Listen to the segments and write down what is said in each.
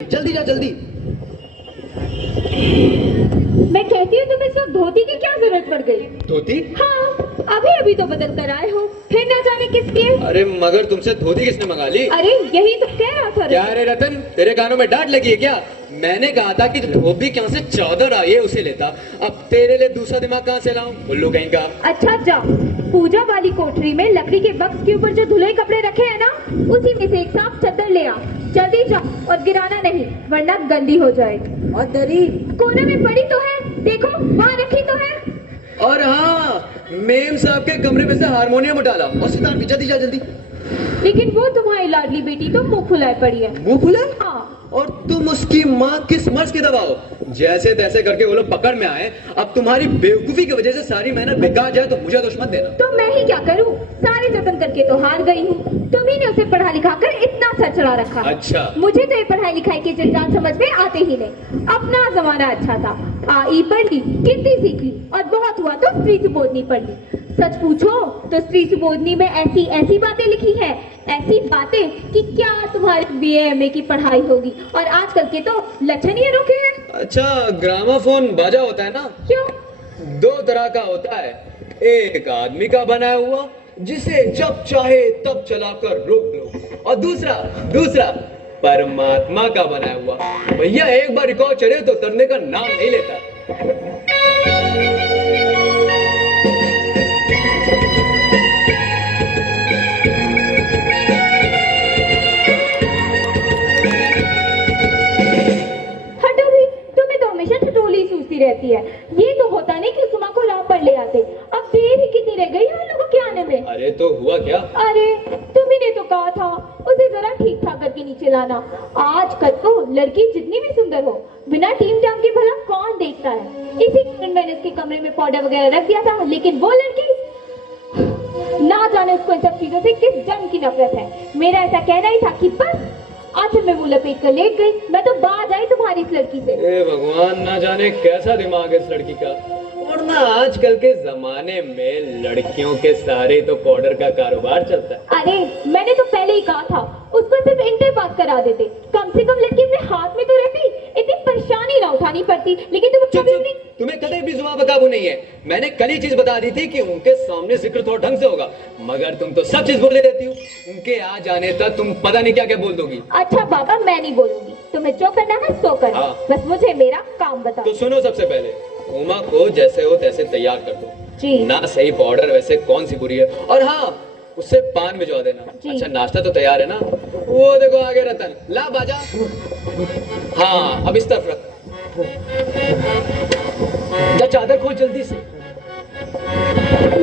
जल्दी जा जल्दी। मैं कहती हूँ तुम्हें सब धोती की क्या जरूरत पड़ गई? धोती? हाँ, अभी अभी तो बदल कर आए हो, फिर न जाने किस लिए। अरे मगर तुमसे धोती किसने मंगा ली? अरे यही तो कह रहा था। क्या रे रतन, तेरे कानों में डांट लगी है क्या? मैंने कहा था कि धोबी कहाँ से चादर आई है उसे लेता। अब तेरे लिए दूसरा दिमाग कहाँ से लाऊं? उल्लू कहीं का। अच्छा जाओ, पूजा वाली कोठरी में लकड़ी के बक्स के ऊपर जो धुले कपड़े रखे हैं ना, उसी में से एक साफ चादर ले आ। जल्दी जाओ और गिराना नहीं, वरना गंदी हो जाएगी। और दरी कोने में पड़ी तो है, देखो वहाँ रखी तो है। और हाँ, मेम साहब के कमरे में से हारमोनियम उठा ला और सितार भी। जल्दी जा जल्दी। लेकिन वो तुम्हारी लाडली बेटी तो मुँह फुलाए पड़ी है। मुंह खुला? हाँ। और तुम उसकी माँ किस मर्ज की दबाओ? जैसे तैसे करके वो लोग पकड़ में आए। अब तुम्हारी बेवकूफी की वजह से सारी मेहनत बेकार जाए तो मुझे दोष मत देना। तो मैं ही क्या करूं? सारे जतन करके तो हार गई हूँ। तुम्ही ने उसे पढ़ा लिखा कर इतना सर चढ़ा रखा। अच्छा। मुझे तो ये पढ़ाई लिखाई के जंजाल समझ में आते ही नहीं। अपना जमाना अच्छा था, आई पढ़ ली, गिनती सीख ली और बहुत हुआ तो स्त्री सुबोधनी पढ़ ली। सच पूछो तो स्त्री सुबोधनी में ऐसी ऐसी बातें लिखी है, ऐसी बातें कि क्या तुम्हारी बीए एमए की पढ़ाई होगी। और आजकल के तो लक्षण ही रुके हैं। अच्छा, ग्रामाफोन बाजा होता है ना? क्यों? दो तरह का होता है। एक आदमी का बनाया हुआ जिसे जब चाहे तब चलाकर रोक लो, और दूसरा दूसरा परमात्मा का बनाया हुआ। भैया एक बार रिकॉर्ड चढ़े तो उतरने का नाम नहीं लेता। हटो भी, तुम्हें तो हमेशा ठिठोली सूझती रहती है। ये तो होता नहीं कि सुमा को राह पर ले आते। अब देर ही कितनी रह गई है उन लोगों के आने में। अरे तो हुआ क्या? अरे तुम्ही ने तो कहा था उसे जरा ठीक ठाक करके नीचे लाना। आजकल तो लड़की जितनी भी सुंदर हो, बिना टीम टाम के भला कौन देखता है। इसी कारण मैंने उसके कमरे में पाउडर वगैरह रख दिया था, लेकिन वो लड़की ना जाने उसको इन सब चीजों से किस जन्म की नफरत है। मेरा ऐसा कहना ही था कि बस आज मैं मुंह लपेट कर लेट गई। मैं तो बाज आई तुम्हारी इस लड़की से। ए भगवान, ना जाने कैसा दिमाग है इस लड़की का। और ना आजकल के जमाने में लड़कियों के सारे तो पाउडर का कारोबार चलता है। अरे मैंने तो पहले ही कहा था उसको सिर्फ इंटर पास करा देते, कम से कम लड़की अपने हाथ में तो रहती, इतनी परेशानी ना उठानी पड़ती। लेकिन तुम चुप कभी चुप, नहीं। तुम्हें कभी भी जुबान पर काबू नहीं है। मैंने कल ही चीज बता दी थी कि उनके सामने जिक्र थोड़ा ढंग से होगा, मगर तुम तो सब चीज बोले देती हो। उनके आ जाने तक तुम पता नहीं क्या क्या बोल दोगी। अच्छा बाबा, मैं नहीं बोलूंगी, तुम्हें जो करना है सो करना। हाँ। बस मुझे मेरा काम बताओ। तो सुनो, सबसे पहले उमा को जैसे हो तैसे तैयार कर दो। जी। ना सही पाउडर वैसे कौन सी बुरी है। और हाँ, उससे पान भिजवा देना। जी। अच्छा, नाश्ता तो तैयार है ना? वो देखो आगे रतन, ला बाजा। हाँ, अब इस तरफ रख। जा चादर खोल जल्दी से।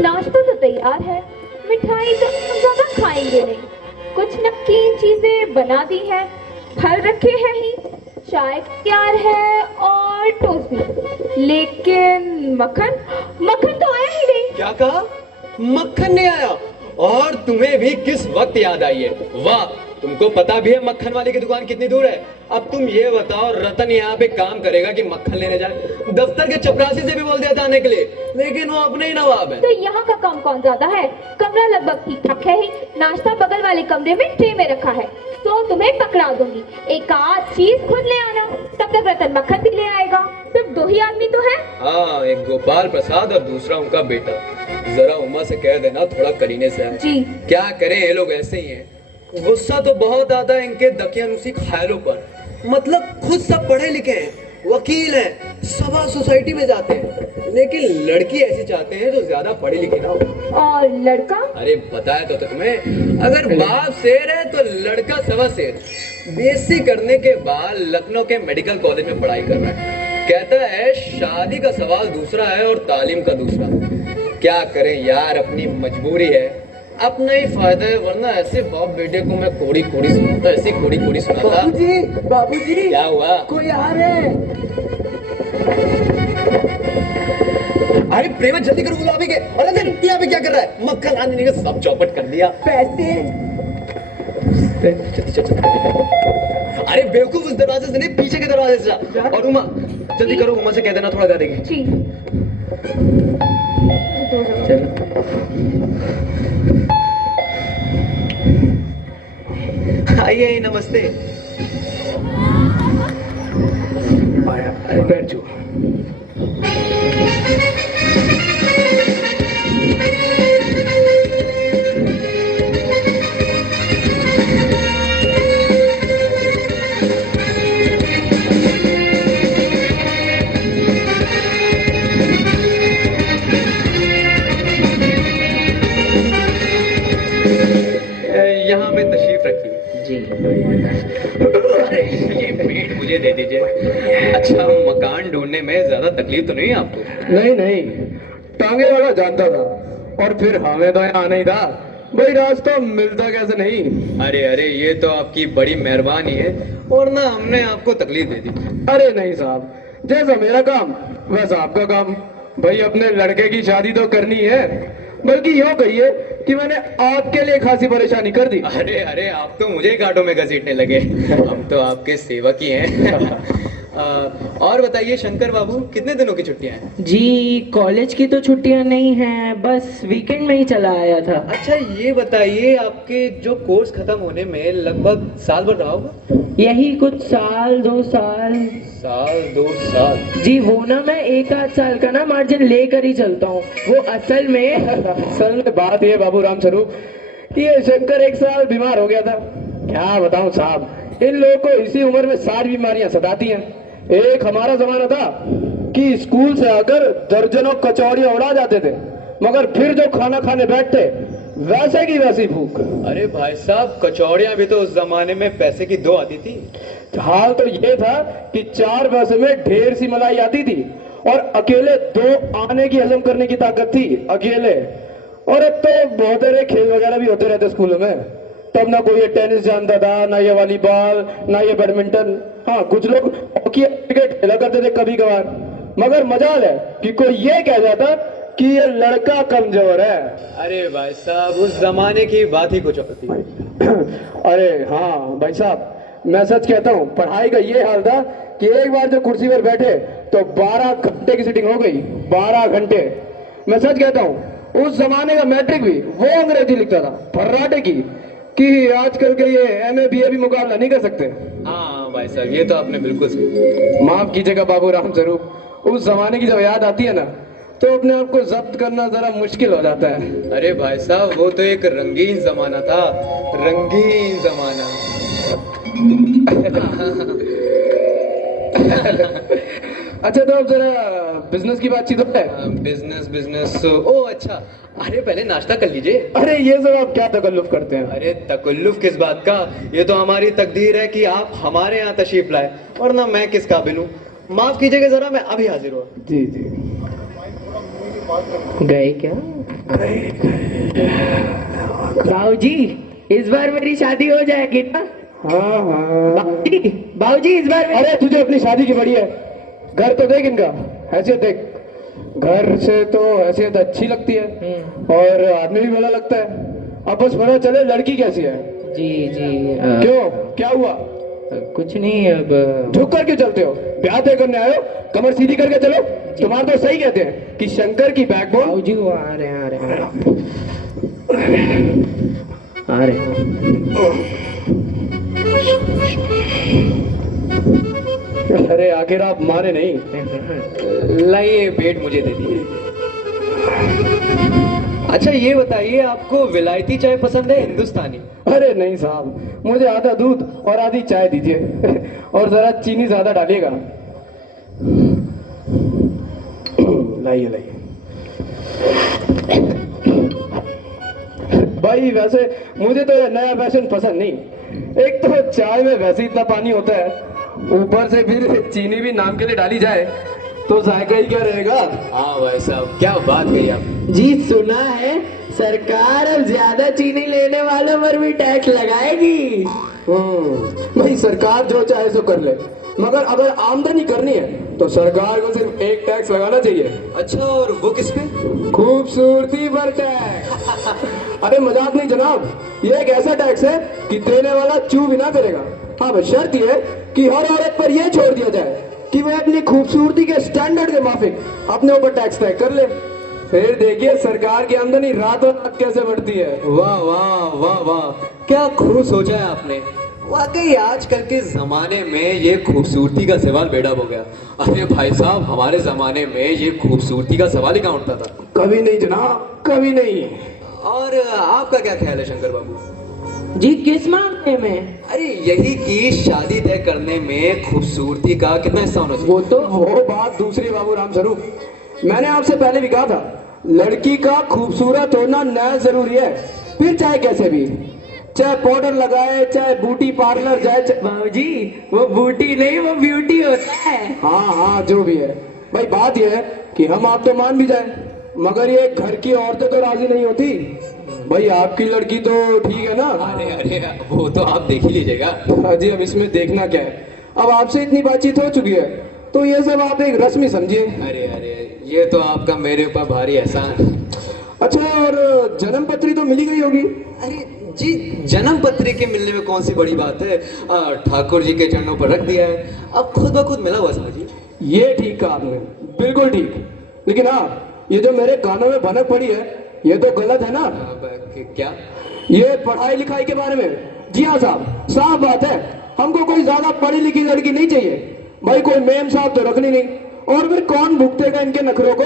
नाश्ता तो तैयार है, मिठाई तो हम ज्यादा खाएंगे नहीं। कुछ नमकीन चीजें बना दी है, फल रखे हैं ही, चाय तैयार है और टोस्ट भी। लेकिन मक्खन मक्खन तो आया ही नहीं। क्या कहा? मक्खन नहीं आया? और तुम्हें भी किस वक्त याद आई है? वाह, तुमको पता भी है मक्खन वाले की दुकान कितनी दूर है। अब तुम ये बताओ, रतन यहाँ पे काम करेगा कि मक्खन लेने जाए? दफ्तर के चपरासी से भी बोल दिया था आने के लिए, लेकिन वो अपने ही नवाब है। तो यहाँ का काम कौन ज्यादा है? कमरा लगभग ठीक ठाक है ही, नाश्ता बगल वाले कमरे में ट्रे में रखा है, तो तुम्हें पकड़ा दूंगी। एक आध चीज खुद ले आना, तब तक रतन मक्खन भी ले आएगा। सिर्फ दो ही आदमी तो है। हाँ, एक गोपाल प्रसाद और दूसरा उनका बेटा। जरा उमा से कह देना थोड़ा करीने से आए। जी। क्या करें, ये लोग ऐसे ही हैं। गुस्सा तो बहुत आता है इनके दकियानुसी ख्यालों पर। मतलब खुद सब पढ़े लिखे हैं, वकील हैं, सभा सोसाइटी में जाते हैं, लेकिन लड़की ऐसी चाहते हैं जो ज्यादा पढ़ी लिखी ना हो। और लड़का? अरे बताया तो तुम्हें, अगर बाप शेर है तो लड़का सवा शेर। बीएससी करने के बाद लखनऊ के मेडिकल कॉलेज में पढ़ाई कर रहा है। कहता है शादी का सवाल दूसरा है और तालीम का दूसरा। क्या करें यार, अपनी मजबूरी है, अपना ही फायदा है, वरना ऐसे बाप बेटे को मैं कोड़ी कोड़ी सुनाता, ऐसी कोड़ी कोड़ी सुनाता। बाबूजी, बाबूजी, क्या हुआ? कोई आ रहा है। अरे प्रेमा, जल्दी करो, गुलाबी के। अरे यहाँ पे क्या कर रहा है? मक्खन आने का सब चौपट कर दिया। पैसे। अरे बेवकूफ, उस दरवाजे से नहीं, पीछे के दरवाजे से जा। और उमा, जल्दी करो, उमा से कह देना थोड़ा गा देगी। जी। चलो। आइए, नमस्ते। बैठ जाओ। यहाँ पे तशरीफ रखिए जी। अरे ये पेट मुझे दे दीजिए। अच्छा, मकान ढूंढने में ज्यादा तकलीफ तो नहीं है आपको? नहीं नहीं, टांगे वाला जानता था, और फिर हमें तो यहाँ आना ही था भाई, रास्ता मिलता कैसे नहीं। अरे अरे, ये तो आपकी बड़ी मेहरबानी है, और ना हमने आपको तकलीफ दे दी। अरे नहीं साहब, जैसा मेरा काम वैसा आपका काम। भाई अपने लड़के की शादी तो करनी है, बल्कि यूँ कहिए कि मैंने आपके लिए खासी परेशानी कर दी। अरे अरे, आप तो मुझे कांटों में घसीटने लगे। हम तो आपके सेवक ही हैं। और बताइए शंकर बाबू, कितने दिनों की छुट्टियां हैं? जी कॉलेज की तो छुट्टियां नहीं हैं, बस वीकेंड में ही चला आया था। अच्छा ये बताइए, आपके जो कोर्स खत्म होने में लगभग साल भर रहा होगा? यही कुछ साल 2 साल। साल 2 साल? जी वो ना मैं 1 आध साल का ना मार्जिन लेकर ही चलता हूँ। वो असल में बात ये बाबू राम स्वरूप कि ये शंकर 1 साल बीमार हो गया था। क्या बताऊं साहब, इन लोगों को इसी उम्र में सारी बीमारियां सताती हैं। एक हमारा जमाना था कि स्कूल से आकर दर्जनों कचौड़ियां उड़ा जाते थे, मगर फिर जो खाना खाने बैठते वैसे की वैसी भूख। अरे भाई साहब, कचौड़ियां भी तो उस जमाने में पैसे की 2 आती थी। हाल तो ये था कि 4 पैसे में ढेर सी मलाई आती थी, और अकेले 2 आने की हजम करने की ताकत थी, अकेले। और अब तो बहुत सारे खेल वगैरह भी होते रहते स्कूलों में। तब ना कोई ये टेनिस जानता था, ना ये वॉलीबॉल, ना ये बैडमिंटन। हाँ, कुछ लोग हॉकी क्रिकेट खेला करते थे कभी कभार, मगर मजाल है कि कोई ये कह जाता कि ये लड़का कमजोर है। अरे भाई साहब, उस जमाने की बात ही कुछ और थी। अरे हाँ भाई साहब, मैं सच कहता हूँ, पढ़ाई का ये हाल था कि एक बार जो कुर्सी पर बैठे तो 12 घंटे की सीटिंग हो गई। 12 घंटे। मैं सच कहता हूँ, उस जमाने का मैट्रिक भी वो अंग्रेजी लिखता था, फर्राटे की, कि आजकल के ये MA BA भी मुकाबला नहीं कर सकते। हाँ भाई साहब, ये तो आपने बिल्कुल सही। माफ कीजिएगा बाबू राम स्वरूप, उस जमाने की जब याद आती है ना, तो अपने आप को जब्त करना जरा मुश्किल हो जाता है। अरे भाई साहब, वो तो एक रंगीन जमाना था, रंगीन जमाना। अच्छा, तो अब जरा बिजनेस की बातचीत होता है। बिजनेस बिजनेस, ओ अच्छा। अरे पहले नाश्ता कर लीजिए। अरे ये सब आप क्या तकल्लुफ करते हैं। अरे तकल्लुफ किस बात का, ये तो हमारी तकदीर है कि आप हमारे यहाँ तशरीफ लाए, वरना मैं किस काबिल हूँ। माफ कीजिएगा जरा, मैं अभी हाजिर हुआ। जी जी। गए क्या? बाबूजी इस बार मेरी शादी हो जाएगी ना? हाँ हाँ। बाबूजी इस बार अरे तुझे अपनी शादी की बड़ी है, घर तो देख इनका, हैसियत देख। घर से तो हैसियत अच्छी लगती है और आदमी भी भला लगता है। अब बस पता चले लड़की कैसी है। जी जी क्यों, क्या हुआ? कुछ नहीं। अब झुक कर क्यों चलते हो? ब्याह तय करने आए हो, कमर सीधी करके चलो। तुम्हारे तो सही कहते हैं कि शंकर की बैकबोन। बाबूजी वो आ रहे हैं, आ रहे हैं, आ रहे हैं। अरे आखिर आप माने नहीं। लाइए पेट मुझे दे दीजिए। अच्छा ये बताइए, आपको विलायती चाय पसंद है हिंदुस्तानी? अरे नहीं साहब, मुझे आधा दूध और आधी चाय दीजिए, और जरा चीनी ज्यादा डालिएगा। लाइए लाइए। भाई वैसे मुझे तो ये नया फैशन पसंद नहीं। एक तो चाय में वैसे इतना पानी होता है, ऊपर से फिर चीनी भी नाम के लिए डाली जाए तो जायका ही क्या रहेगा। हाँ भाई साहब, क्या बात कही आप। जी सुना है सरकार अब ज्यादा चीनी लेने वालों पर भी टैक्स लगाएगी। भाई सरकार जो चाहे सो कर ले, मगर अगर आमदनी करनी है तो सरकार को सिर्फ एक टैक्स लगाना चाहिए। अच्छा, और वो किस पे? खूबसूरती पर टैक्स। अरे मजाक नहीं जनाब, ये एक ऐसा टैक्स है कि देने वाला चू भी ना करेगा। हाँ बस शर्त ये है कि हर औरत पर यह छोड़ दिया जाए कि वह अपनी खूबसूरती के स्टैंडर्ड के माफिक अपने ऊपर टैक्स तय कर ले। फिर देखिए सरकार की आमदनी रातों रात कैसे बढ़ती है। वाह वाह वाह वाह, क्या खूब सोचा है आपने। वाकई आजकल के जमाने में ये खूबसूरती का सवाल बेड़ा हो गया। अरे भाई साहब, हमारे जमाने में ये खूबसूरती का सवाल ही कहाँ उठता था। कभी नहीं जनाब, कभी नहीं। और आपका क्या ख्याल है शंकर बाबू? जी किस मामले में? अरे यही कि शादी तय करने में खूबसूरती का कितना हिस्सा होना चाहिए? वो बात दूसरी बाबू राम स्वरूप। मैंने आपसे पहले भी कहा था, लड़की का खूबसूरत होना नया जरूरी है, फिर चाहे कैसे भी, चाहे पाउडर लगाए, चाहे ब्यूटी पार्लर जाए, बाबूजी वो बूटी नहीं, वो ब्यूटी होता है। हाँ जो भी है भाई। बात यह है कि हम आप तो मान भी जाए, मगर ये घर की औरतें तो राजी नहीं होती। भाई आपकी लड़की तो ठीक है ना? अरे वो तो आप देख ही लीजिएगा। अजी अब इसमें देखना क्या है, अब आपसे इतनी बातचीत हो चुकी है तो ये सब आप एक रस्म ही समझिए। अरे ये तो आपका मेरे ऊपर भारी एहसान। अच्छा, और जन्म पत्री तो मिली गई होगी? अरे जी, जन्म पत्री के मिलने में कौन सी बड़ी बात है? ठाकुर जी के चरणों पर रख दिया है, अब खुद ब खुद मिला हुआ समझिए। ये ठीक कहा आपने, बिल्कुल ठीक। लेकिन हाँ, ये जो मेरे कानों में भनक पड़ी है ये तो गलत है ना? क्या? ये पढ़ाई लिखाई के बारे में। जी हाँ साहब, साफ बात है, हमको कोई ज्यादा पढ़ी लिखी लड़की नहीं चाहिए भाई। कोई मेम साहब तो रखनी नहीं, और फिर कौन भुगतेगा इनके नखरों को?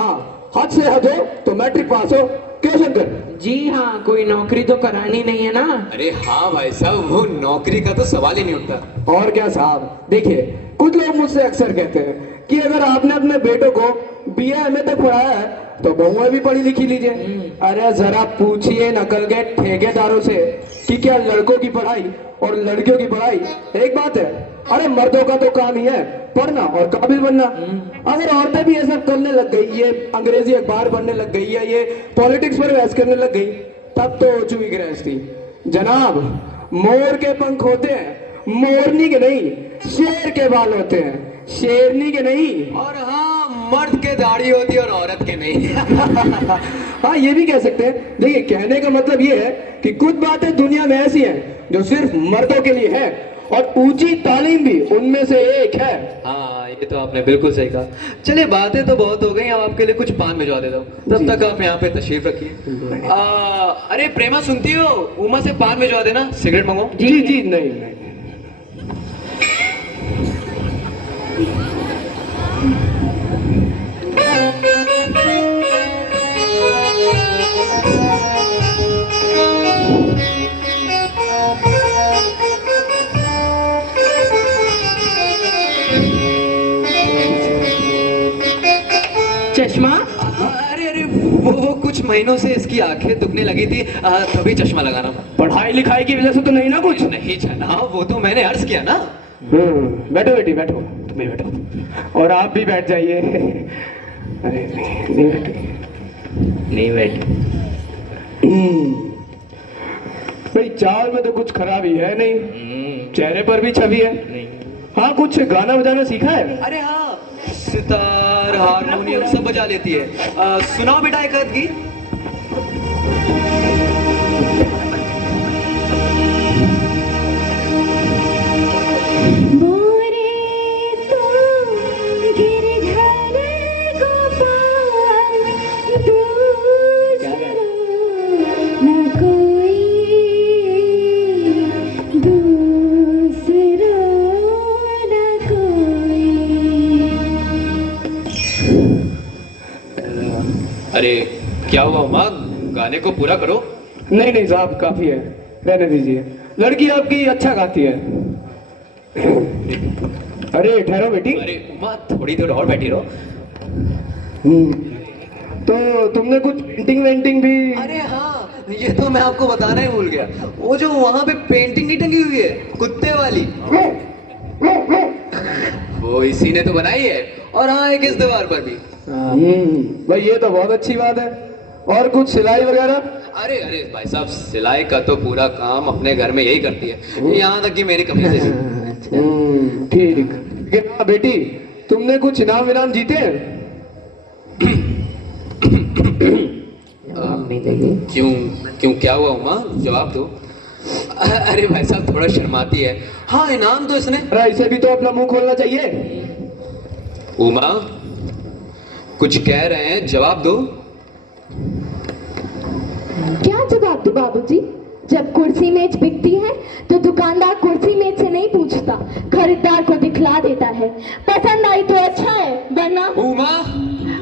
हाँ, हद से हद हो तो मैट्रिक पास हो। क्यों शंकर? जी हाँ, कोई नौकरी तो करानी नहीं है ना। अरे हाँ भाई साहब, वो नौकरी का तो सवाल ही नहीं उठता। और क्या साहब, देखिए कुछ लोग मुझसे अक्सर कहते हैं कि अगर आपने अपने बेटों को BA MA तक पढ़ाया है तो बहुएं भी पढ़ी लिखी लीजिए। अरे जरा पूछिए नकल के ठेकेदारों से कि क्या लड़कों की पढ़ाई और लड़कियों की पढ़ाई एक बात है? अरे मर्दों का तो काम ही है पढ़ना और काबिल बनना। अगर औरतें भी ये सब करने लग गई, ये अंग्रेजी अखबार पढ़ने लग गई या ये पॉलिटिक्स पर बहस करने लग गई, तब तो हो चुकी गृहस्थी। जनाब, मोर के पंख होते हैं, मोरनी के नहीं। शेर के बाल होते हैं, शेरनी के नहीं। और हाँ, मर्द के दाढ़ी होती है और औरत के नहीं। हाँ, ये भी कह सकते हैं। देखिए, कहने का मतलब ये है कि कुछ बातें दुनिया में ऐसी हैं जो सिर्फ मर्दों के लिए है, और ऊंची तालीम भी उनमें से एक है। हाँ, ये तो आपने बिल्कुल सही कहा। चलिए, बातें तो बहुत हो गई, अब आपके लिए कुछ पान भिजवा देता हूँ, तब तक आप यहाँ पे तशरीफ रखिए। अरे प्रेमा, सुनती हो? उमा से पान भिजवा देना, सिगरेट मंगवाओ। जी नहीं। चश्मा? अरे वो कुछ महीनों से इसकी आंखें दुखने लगी थी, तभी चश्मा लगाना। पढ़ाई लिखाई की वजह से तो नहीं ना कुछ? नहीं जनाब, वो तो मैंने अर्ज किया ना। बैठो बेटी, बैठो, तुम भी बैठो, और आप भी बैठ जाइए। अरे नहीं बैठो, नहीं बैठ। भाई चाल में तो कुछ खराबी है नहीं, चेहरे पर भी छवि है। हाँ, कुछ गाना बजाना सीखा है? अरे हाँ, सितार, हारमोनियम सब बजा लेती है। सुनाओ बेटा एक आध गीत। अरे क्या हुआ उमा, गाने को पूरा करो। नहीं साहब, काफी है, रहने दीजिए। लड़की आपकी अच्छा गाती है। अरे ठहरो बेटी। अरे उमा, थोड़ी देर और बैठी रहो। तो तुमने कुछ पेंटिंग वेंटिंग भी? अरे हाँ, ये तो मैं आपको बताना ही भूल गया। वो जो वहां पे पेंटिंग नहीं टंगी हुई है, कुत्ते वाली, वो इसी ने तो बनाई है। और हाँ, एक इस दीवार पर भी। भाई ये तो बहुत अच्छी बात है। और कुछ सिलाई वगैरह? अरे भाई साहब, सिलाई का तो पूरा काम अपने घर में यही करती है, यहाँ तक कि मेरी कमीज से। ठीक। लेकिन हाँ बेटी, तुमने कुछ इनाम विनाम जीते हैं? क्यों क्या हुआ उमा, जवाब दो। अरे भाई साहब, थोड़ा शर्माती है। हाँ, इनाम तो इसने। अरे इसे भी तो अपना मुंह खोलना चाहिए। उमा, कुछ कह रहे हैं, जवाब दो। क्या जवाब दूं बाबूजी? जब कुर्सी मेज बिकती है तो दुकानदार कुर्सी मेज से नहीं पूछता, खरीदार को दिखला देता है। पसंद आई तो अच्छा है, वरना उमा,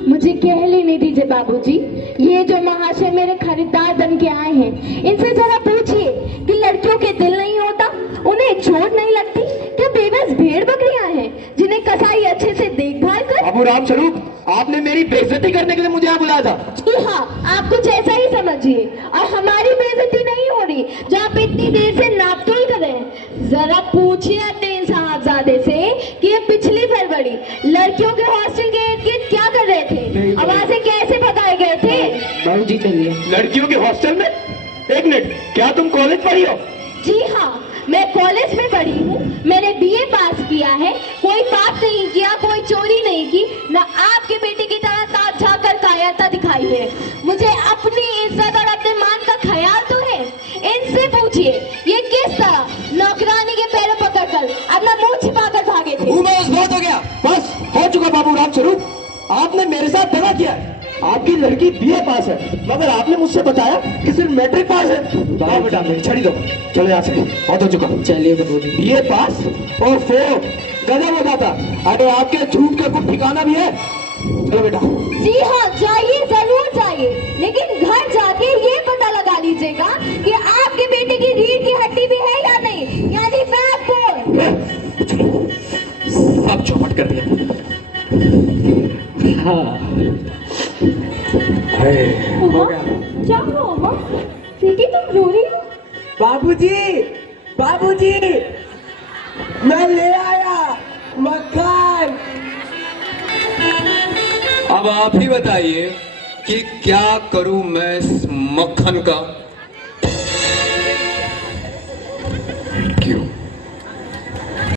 मुझे कह लेने दीजिए बाबूजी। ये जो महाशय मेरे खरीदार बन के आए हैं, इनसे जरा पूछिए कि लड़कियों के दिल नहीं होता, उन्हें चोट नहीं लगती क्या? बेबस भेड़ बकरियां हैं जिन्हें कसाई अच्छे से देखभाल कर। बाबू रामस्वरूप, आपने मेरी बेइज्जती करने के लिए मुझे यहाँ बुलाया था। जी हाँ, आप कुछ ऐसा ही समझिए। और हमारी बेइज्जती नहीं हो रही जो आप इतनी देर से नापतोल कर रहे हैं। जरा पूछिए अपने इन साहबजादे से कि ये पिछली फरवरी लड़कियों के हॉस्टल के इर्द गिर्द क्या कर रहे थे, आवाजें कैसे भगाए गए थे। बाबूजी चलिए। लड़कियों के हॉस्टल में? एक मिनट, क्या तुम कॉलेज पढ़ी हो? जी हाँ, मैं कॉलेज में पढ़ी हूँ, मैंने बीए पास किया है, कोई पाप नहीं किया, कोई चोरी नहीं की, ना आपके बेटे की तरह ताक झाँक कर कायरता दिखाई है। मुझे अपनी इज्जत और अपने मान का ख्याल तो है। इनसे पूछिए ये किस तरह नौकरानी के पैरों पकड़कर अपना मुंह छिपाकर भागे थे। बस बहुत हो गया, बस हो चुका बाबू रामस्वरूप। आपने मेरे साथ दगा किया है। आपकी लड़की बीए पास है, मगर आपने मुझसे बताया कि सिर्फ मैट्रिक पास है। आओ बेटा, मेरी छड़ी दो, चलो यहाँ से, बहुत हो चुका। चलिए बाबूजी। बीए पास और फोर, गजब हो जाता। अरे आपके झूठ का कुछ ठिकाना भी है? चलो बेटा। जी हाँ, जाइए, जरूर जाइए, लेकिन घर जाके ये पता लगा लीजिएगा कि आपके बेटे की रीढ़ की हड्डी भी है या नहीं, यानी बैकबोन। सब चौपट कर दिया। हाँ हो गया। क्या हुआ माँ? बेटी तुम रो रही हो? बाबूजी, बाबूजी, मैं ले आया मक्खन। अब आप ही बताइए कि क्या करूं मैं इस मक्खन का।